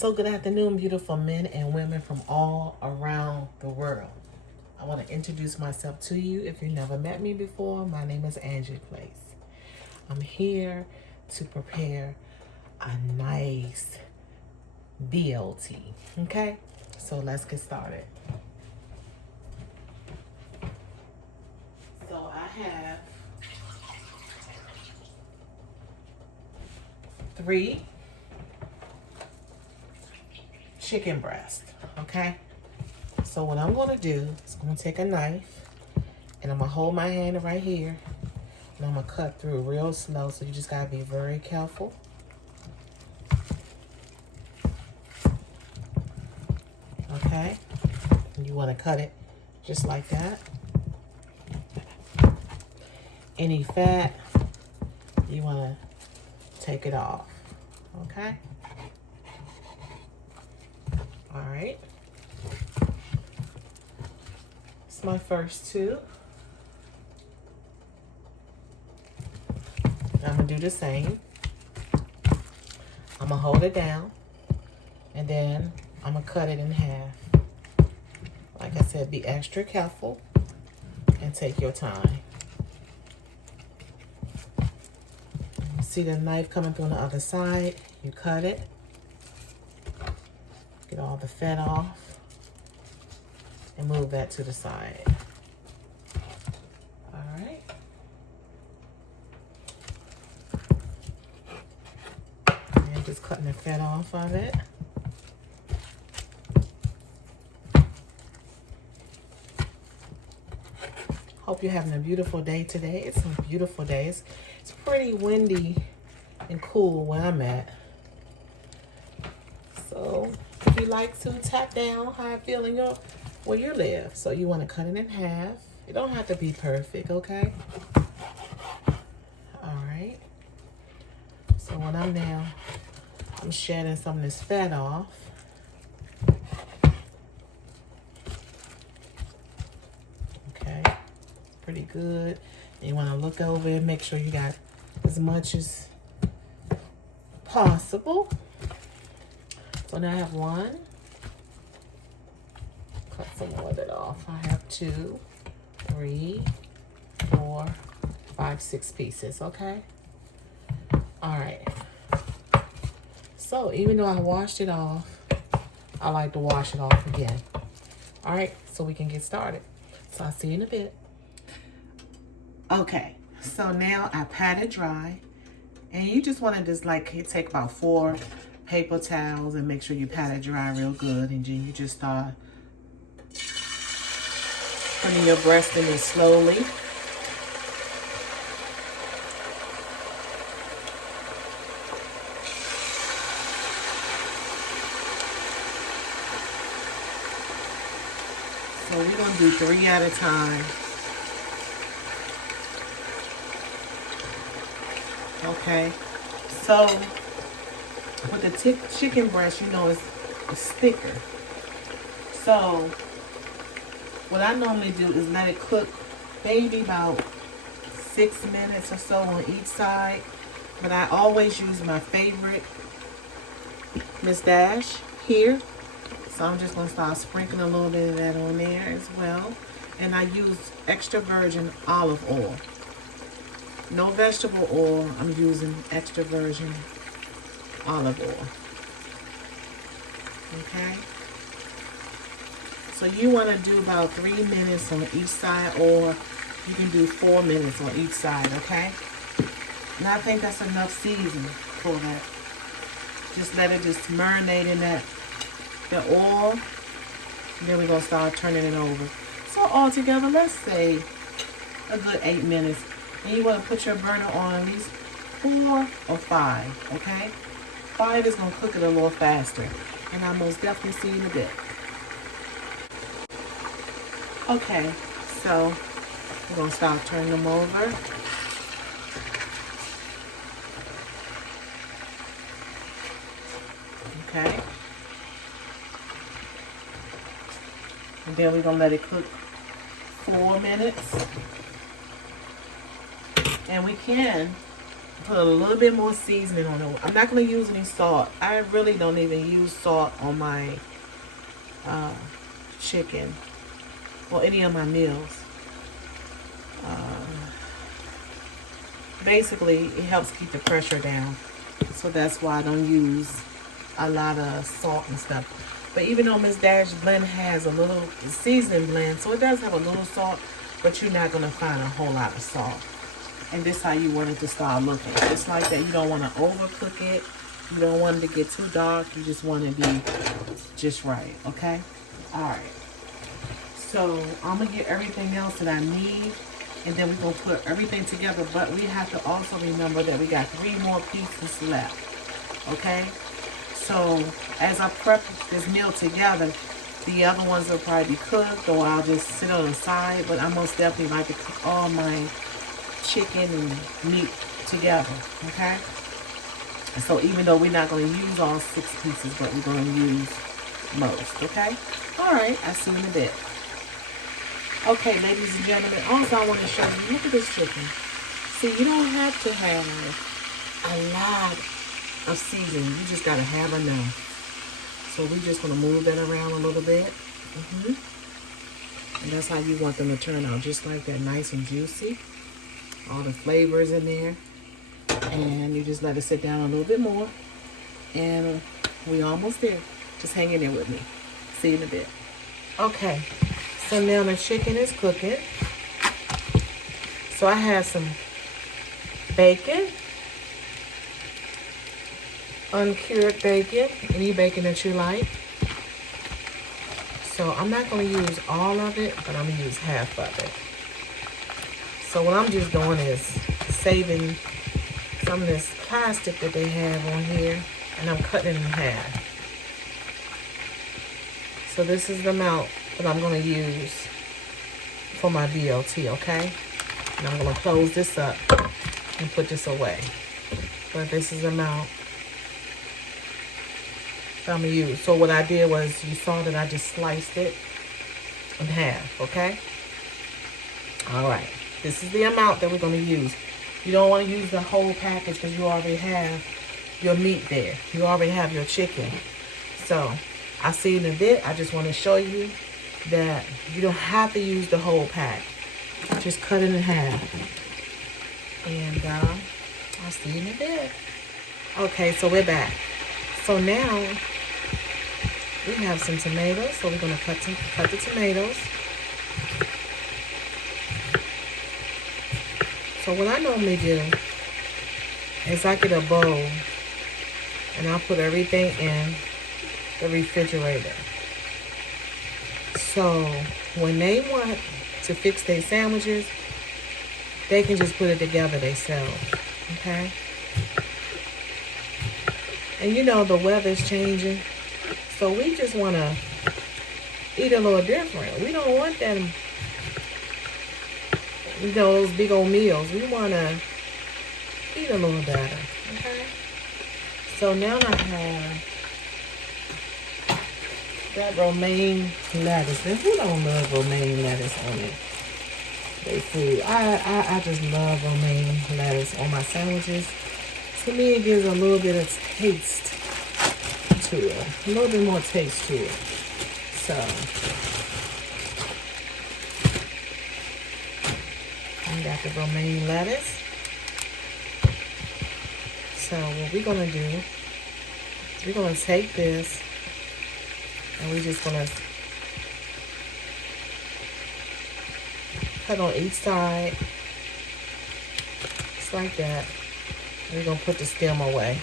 So good afternoon, beautiful men and women from all around the world. I want to introduce myself to you. If you've never met me before, my name is Angie Place. I'm here to prepare a nice BLT, okay? So let's get started. So I have 3 chicken breast, okay? So what I'm gonna do is I'm gonna take a knife and I'm gonna hold my hand right here and I'm gonna cut through real slow, so you just gotta be very careful. Okay, and you wanna cut it just like that. Any fat, you wanna take it off, okay? All right, it's my first 2. I'm gonna do the same. I'm gonna hold it down and then I'm gonna cut it in half. Like I said, be extra careful and take your time. See the knife coming through on the other side, you cut it. Get all the fat off and move that to the side. All right. And just cutting the fat off of it. Hope you're having a beautiful day today. It's a beautiful day. It's pretty windy and cool where I'm at. So if you like to, tap down how I feel in where you live. So you want to cut it in half. It don't have to be perfect, okay? All right. So what I'm shedding some of this fat off. Okay, pretty good. And you want to look over and make sure you got as much as possible. So now I have 1. Cut some more of it off. I have 2, 3, 4, 5, 6 pieces, okay? All right. So even though I washed it off, I like to wash it off again. All right, so we can get started. So I'll see you in a bit. Okay, so now I pat it dry. And you just want to take about 4 paper towels and make sure you pat it dry real good. And then you just start putting your breast in it slowly. So we're going to do 3 at a time. Okay, so with the chicken breast, you know, it's thicker. So what I normally do is let it cook maybe about 6 minutes or so on each side. But I always use my favorite Miss Dash here. So I'm just going to start sprinkling a little bit of that on there as well. And I use extra virgin olive oil. No vegetable oil, I'm using extra virgin olive oil. Okay? So you want to do about 3 minutes on each side, or you can do 4 minutes on each side, okay? And I think that's enough seasoning for that. Just let it just marinate in the oil. And then we're going to start turning it over. So altogether, let's say a good 8 minutes. And you want to put your burner on at least 4 or 5, okay? 5 is going to cook it a little faster. And I'll most definitely see you in a bit. Okay, so we're going to start turning them over. Okay. And then we're going to let it cook 4 minutes. And we can Put a little bit more seasoning on it. I'm not going to use any salt. I really don't even use salt on my chicken or any of my meals. Basically, it helps keep the pressure down. So that's why I don't use a lot of salt and stuff. But even though Miss Dash blend has a little seasoning blend, so it does have a little salt, but you're not going to find a whole lot of salt. And this is how you want it to start looking. Just like that. You don't want to overcook it. You don't want it to get too dark. You just want it to be just right. Okay? Alright. So, I'm going to get everything else that I need. And then we're going to put everything together. But we have to also remember that we got 3 more pieces left. Okay? So, as I prep this meal together, the other ones will probably be cooked. Or I'll just sit on the side. But I most definitely like to cook all my chicken and meat together, okay? So even though we're not going to use all 6 pieces, but we're going to use most, okay? All right, I'll see you in a bit. Okay, ladies and gentlemen, also I want to show you, look at this chicken. See, you don't have to have a lot of seasoning. You just got to have enough. So we're just going to move that around a little bit. And that's how you want them to turn out, just like that, nice and juicy. All the flavors in there, and you just let it sit down a little bit more, and we almost there. Just hang in there with me. See you in a bit. Okay, so now the chicken is cooking. So I have some bacon, uncured bacon, any bacon that you like. So I'm not going to use all of it, but I'm going to use half of it. So what I'm just doing is saving some of this plastic that they have on here, and I'm cutting it in half. So this is the amount that I'm going to use for my BLT, okay? And I'm going to close this up and put this away. But this is the amount that I'm going to use. So what I did was, you saw that I just sliced it in half, okay? All right. This is the amount that we're going to use. You don't want to use the whole package because you already have your meat there. You already have your chicken. So, I'll see you in a bit. I just want to show you that you don't have to use the whole pack. Just cut it in half. And I'll see you in a bit. Okay, so we're back. So now, we have some tomatoes. So we're going to cut the tomatoes. So what I normally do is I get a bowl and I'll put everything in the refrigerator. So when they want to fix their sandwiches, they can just put it together themselves, okay? And you know the weather's changing, so we just want to eat a little different. We don't want that, you know, those big old meals. We want to eat a little better, okay? So now I have that romaine lettuce. And who don't love romaine lettuce on it? They food. I just love romaine lettuce on my sandwiches. To me, it gives a little bit of taste to it. A little bit more taste to it. So I got the romaine lettuce. So what we're going to do, we're going to take this and we're just going to cut on each side. Just like that. And we're going to put the stem away.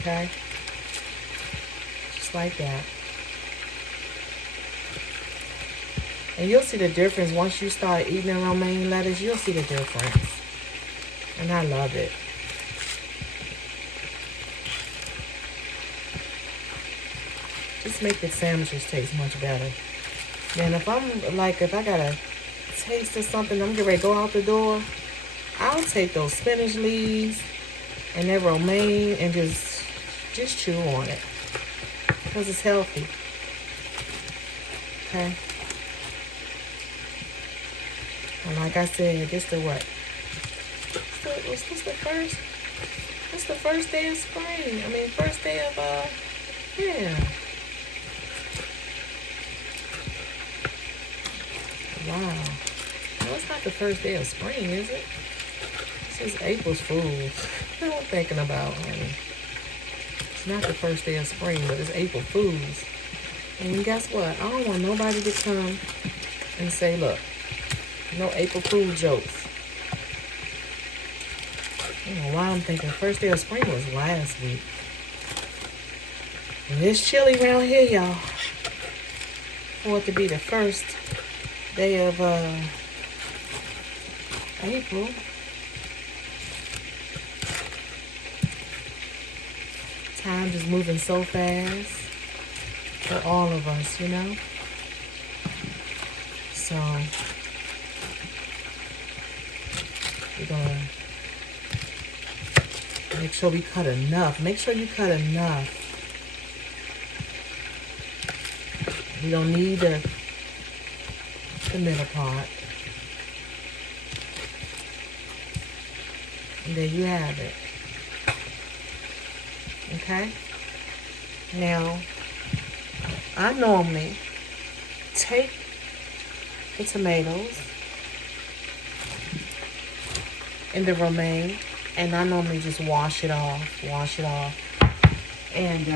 Okay? Just like that. And you'll see the difference once you start eating the romaine lettuce. You'll see the difference. And I love it. Just make the sandwiches taste much better. Then if I got a taste of something, I'm getting ready to go out the door, I'll take those spinach leaves and that romaine and just chew on it. Because it's healthy. Okay? And like I said, this the what? Was this the first? This the first day of spring. I mean, first day of, yeah. Wow. No, it's not the first day of spring, is it? This is April's Fool's. What I'm thinking about, honey. It's not the first day of spring, but it's April Fool's. And guess what? I don't want nobody to come and say, look, no April Fool jokes. I don't know why I'm thinking first day of spring was last week. And it's chilly around here, y'all. For it to be the first day of April. Time is moving so fast for all of us, you know? So, we're gonna make sure we cut enough. Make sure you cut enough. We don't need the middle part. And there you have it. Okay? Now, I normally take the tomatoes and the romaine, and I normally just wash it off. And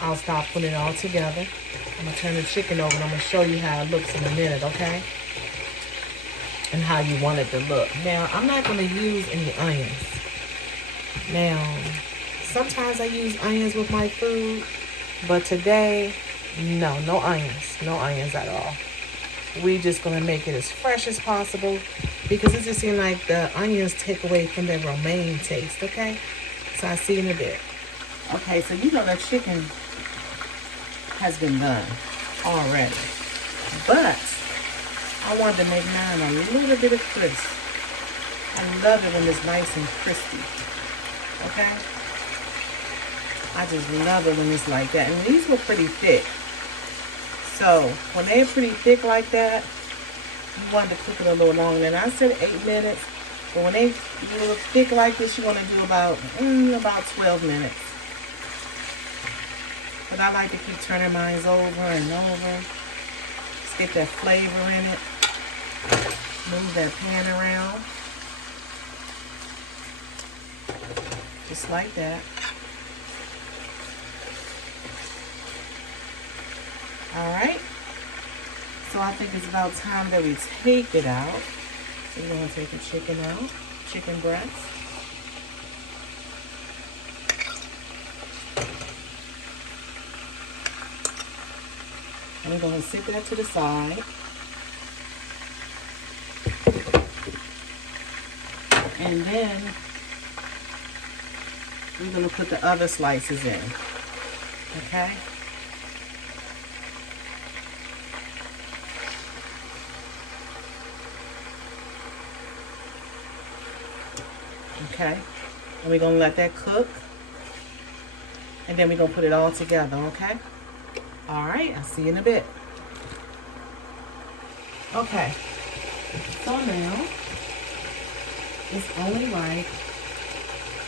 I'll start putting it all together. I'm going to turn the chicken over and I'm going to show you how it looks in a minute, okay? And how you want it to look. Now, I'm not going to use any onions. Now, sometimes I use onions with my food, but today, no onions. No onions at all. We just going to make it as fresh as possible because it just seems like the onions take away from their romaine taste, okay? So I'll see you in a bit. Okay, so you know that chicken has been done already, but I wanted to make mine a little bit of crisp. I love it when it's nice and crispy, okay? I just love it when it's like that. And these were pretty thick. So when they're pretty thick like that, you want to cook it a little longer. And I said 8 minutes, but when they get thick like this, you want to do about 12 minutes. But I like to keep turning mine over and over. Just get that flavor in it. Move that pan around. Just like that. Alright. So I think it's about time that we take it out. So we're going to take the chicken out. Chicken breast. And we're going to sit that to the side. And then we're going to put the other slices in. Okay? Okay? And we're going to let that cook. And then we're going to put it all together, okay? Alright, I'll see you in a bit. Okay. So now, it's only right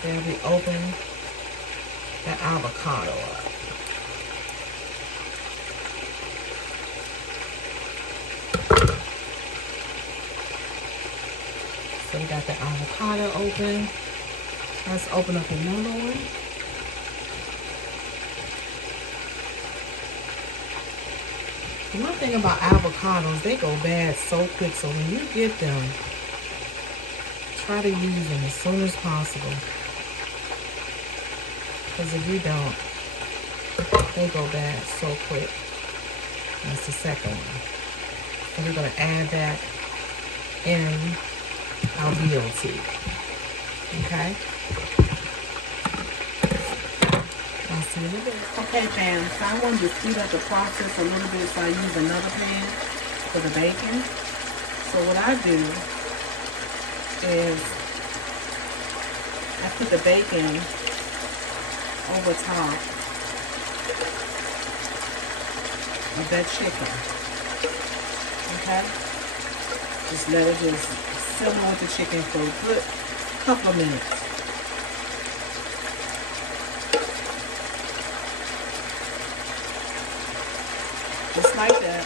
that we open the avocado up. So we got the avocado open. Let's open up another one. The one thing about avocados, they go bad so quick. So when you get them, try to use them as soon as possible. Because if you don't, they go bad so quick. That's the second one. So we're going to add that in our BLT. Okay? I'll see you in a bit. Okay, fam. So I wanted to speed up the process a little bit, so I use another pan for the bacon. So what I do is I put the bacon over top of that chicken. Okay? Just let it just simmer with the chicken for a good couple of minutes. Just like that.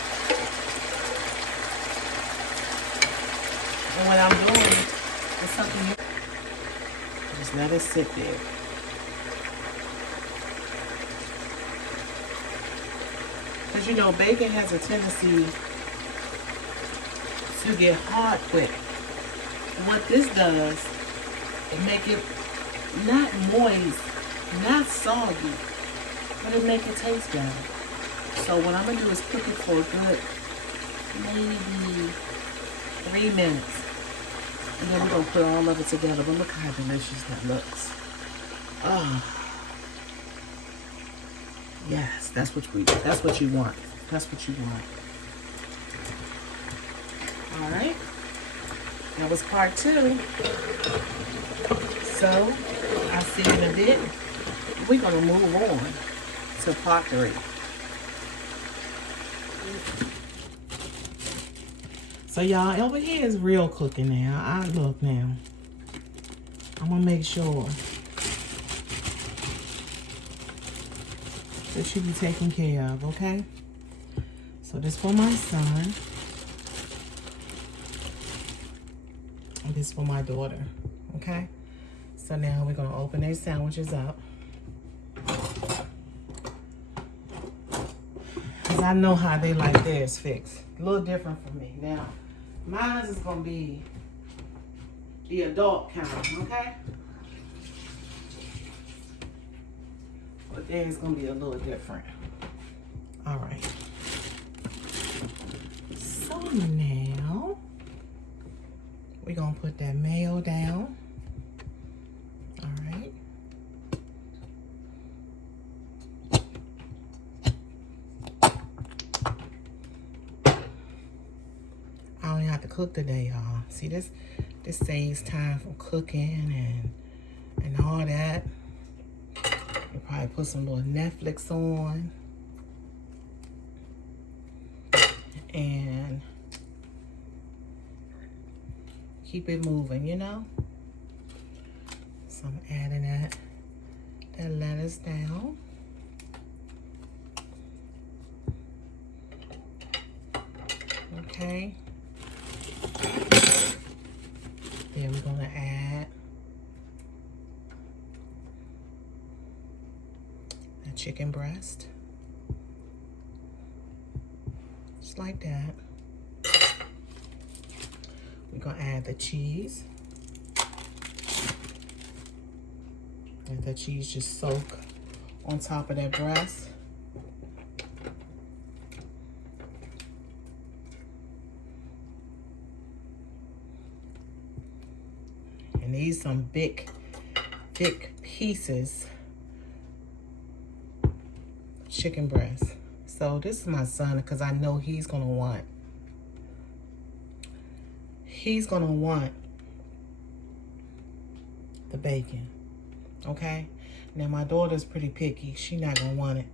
And what I'm doing is something you just let it sit there. Because you know, bacon has a tendency to get hard quick. What this does, it make it not moist, not soggy, but it make it taste better. So what I'm gonna do is cook it for a good maybe 3 minutes. And then we're gonna put all of it together. But look how delicious that looks. Oh. Yes, that's what you want. That's what you want. Alright. That was part 2. So I'll see you in a bit. We're gonna move on to part 3. So y'all, over here is real cooking now. I look now. I'm gonna make sure that she be taken care of, okay? So this for my son. And this for my daughter, okay? So now we're gonna open their sandwiches up. Cause I know how they like theirs fixed. A little different from me. Now, mine is gonna be the adult kind, okay? But theirs gonna be a little different. All right. So now, we're gonna put that mayo down. All right. I don't even have to cook today, y'all. See, this saves time from cooking and all that. You probably put some little Netflix on. And keep it moving, you know? So I'm adding that lettuce down. Okay. Then we're gonna add a chicken breast. Just like that. We're gonna add the cheese. Let the cheese just soak on top of that breast. And these some big, thick pieces of chicken breast. So this is my son because I know he's gonna want the bacon. Okay? Now my daughter's pretty picky. She's not gonna want it.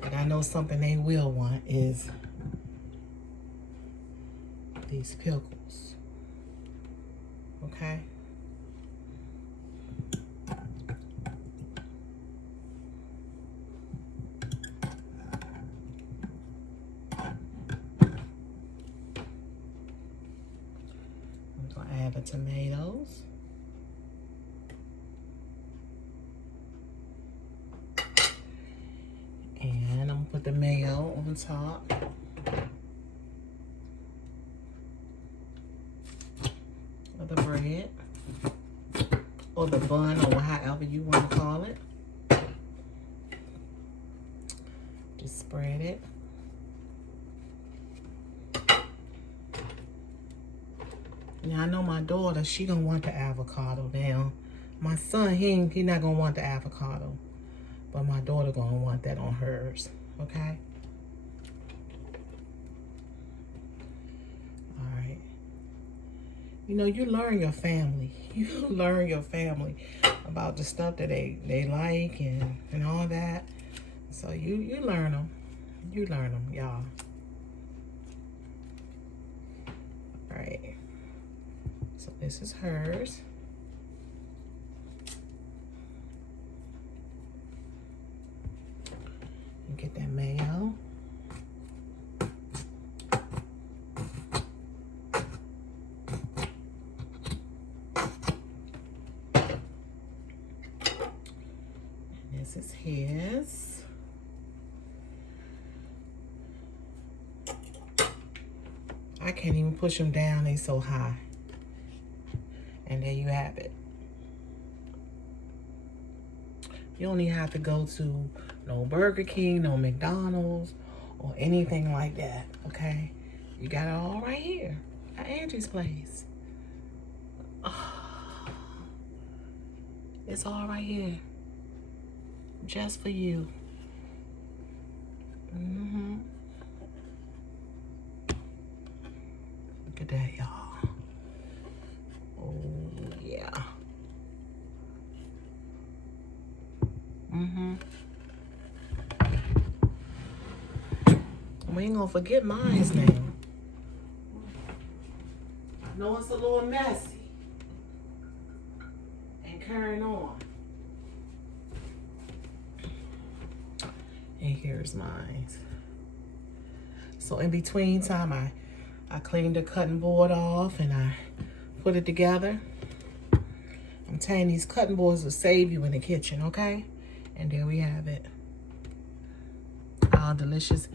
But I know something they will want is these pickles. Okay? I'm gonna add the tomatoes. And I'm gonna put the mayo on top. Of the bread. Or the bun, or however you want to call it. Just spread it. Now I know my daughter, she gonna want the avocado now. My son, he not gonna want the avocado. But my daughter gonna want that on hers, okay? All right. You know, you learn your family. You learn your family about the stuff that they like and all that. So you learn them. You learn them, y'all. All right. So this is hers. You get that mayo. And this is his. I can't even push them down, they so high. And there you have it. You don't even have to go to no Burger King, no McDonald's, or anything like that, okay? You got it all right here at Angie's Place. Oh, it's all right here. Just for you. Mm-hmm. Look at that, y'all. Oh, yeah. Mm-hmm. We ain't gonna forget mine's name. I know it's a little messy. And carrying on. And here's mine. So in between time, I cleaned the cutting board off and I put it together. I'm telling you, these cutting boards will save you in the kitchen, okay? And there we have it. All delicious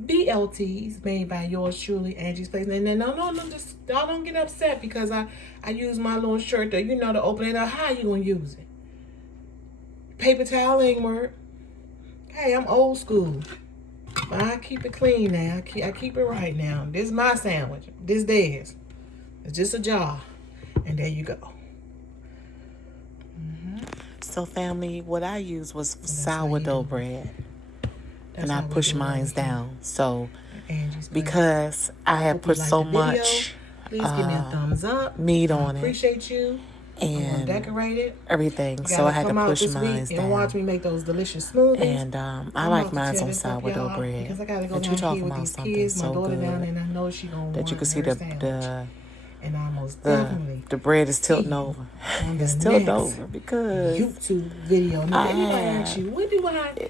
BLTs made by yours truly, Angie's Place. And then no, just y'all don't get upset because I use my little shirt to, you know, to open it up. How you gonna use it? Paper towel ain't work. Hey, I'm old school. But I keep it clean now. I keep it right now. This is my sandwich. This theirs. It's just a jar. And there you go. So family, what I used was sourdough bread. And I pushed mine down. So because I had put so much please give me a thumbs up. Meat on it. Appreciate you. And decorate it. Everything. So I had to push mine down. And watch me make those delicious smoothies. And I like mine on sourdough bread. Because I gotta go but you talking with about these something kids, so my daughter good down, and I know she gonna that you can see and I most definitely the bread is tilting over. It's tilting over because YouTube video. Now, let me ask you, when do I?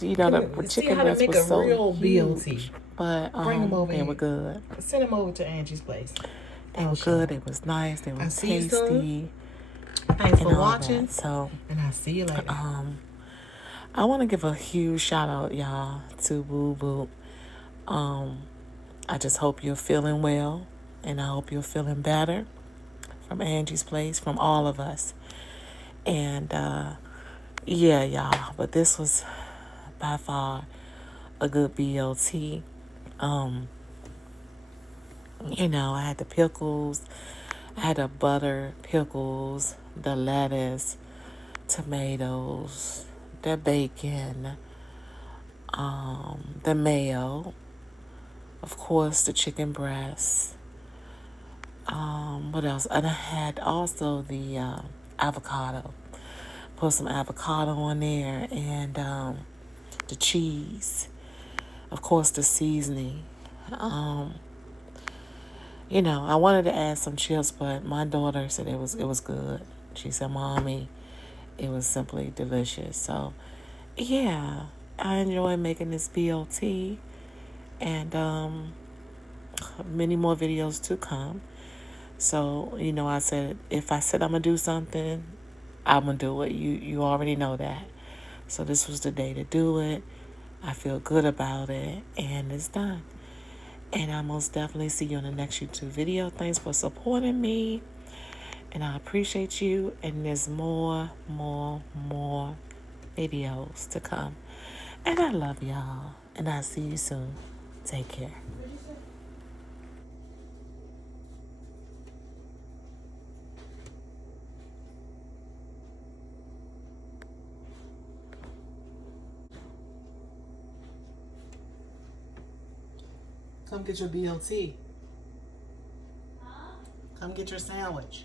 You know, the chicken breast was so real huge. BLT. But bring them over they here. were good. Send them over to Angie's Place. They were good. It was nice. They were tasty. Thanks for watching. So, and I'll see you later. I want to give a huge shout out, y'all, to Boo Boo. I just hope you're feeling well, and I hope you're feeling better from Angie's Place, from all of us. And yeah, y'all, but this was by far a good BLT. You know, I had the pickles, I had the butter, pickles, the lettuce, tomatoes, the bacon, the mayo, of course, the chicken breast. What else? And I had also the avocado. Put some avocado on there, and the cheese. Of course, the seasoning. You know, I wanted to add some chips, but my daughter said it was good. She said, "Mommy, it was simply delicious." So, yeah, I enjoy making this BLT, and many more videos to come. So, you know, if I said I'm gonna do something, I'm gonna do it. You already know that. So this was the day to do it. I feel good about it, and it's done. And I most definitely see you in the next YouTube video. Thanks for supporting me. And I appreciate you. And there's more videos to come. And I love y'all. And I'll see you soon. Take care. Come get your BLT. Come get your sandwich.